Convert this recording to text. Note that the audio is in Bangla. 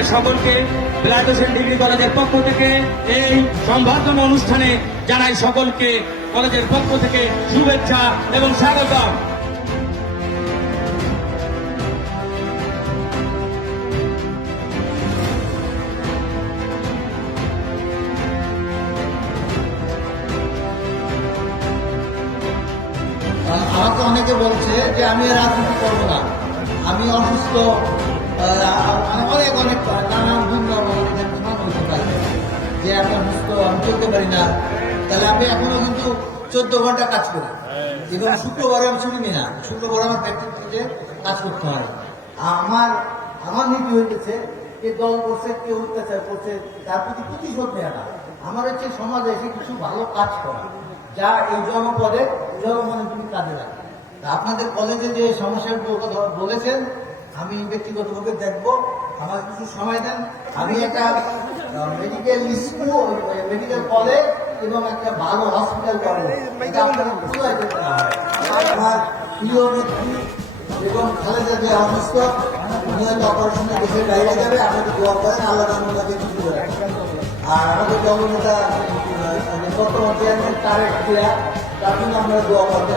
আপনাদের সকলকে বিলায়ত হোসেন ডিগ্রি কলেজের পক্ষ থেকে এই সংবর্ধনা অনুষ্ঠানে জানাই সকলকে কলেজের পক্ষ থেকে শুভেচ্ছা এবং স্বাগতম। আমাকে অনেকে বলছে যে আমি রাজনীতি করবো না, আমি অসুস্থ, অনেক অনেক নানান ভিন্ন হতে পারে যে আমি অসুস্থ, আমি চলতে পারি না। তাহলে আমি এখনো কিন্তু 14 ঘন্টা কাজ করি এবং শুক্রবারে আমি ছুটি নিই না। শুক্রবারে আমার প্র্যাকটিসে কাজ করতে হয়। আমার নীতি হইতেছে যে দল করছে, কেউ অত্যাচার করছে, তার প্রতি প্রতিশোধ নেওয়া না। আমার হচ্ছে সমাজে এসে কিছু ভালো কাজ করা, যা এই জনপদে জনমনে তুমি কাজে লাগে। আপনাদের কলেজে যে সমস্যাগুলো বলেছেন আমি ব্যক্তিগতভাবে দেখব, আমার কিছু সময় দেন। আমি একটা মেডিকেল স্কুল, মেডিকেল কলেজ এবং একটা ভালো হসপিটাল করবো। আমার প্রিয় নেত্রী এবং খালেদা যে অসুস্থ, উনি হয়তো অপারেশনের দেশের বাইরে যাবে, আপনাকে দোয়া করেন, আল্লাহ তাকে কিছু করে রাখেন। আর আমাদের দলনেতা বর্তমান চেয়ারম্যান তারেক জিয়া, তার জন্য আমরা দোয়া করতে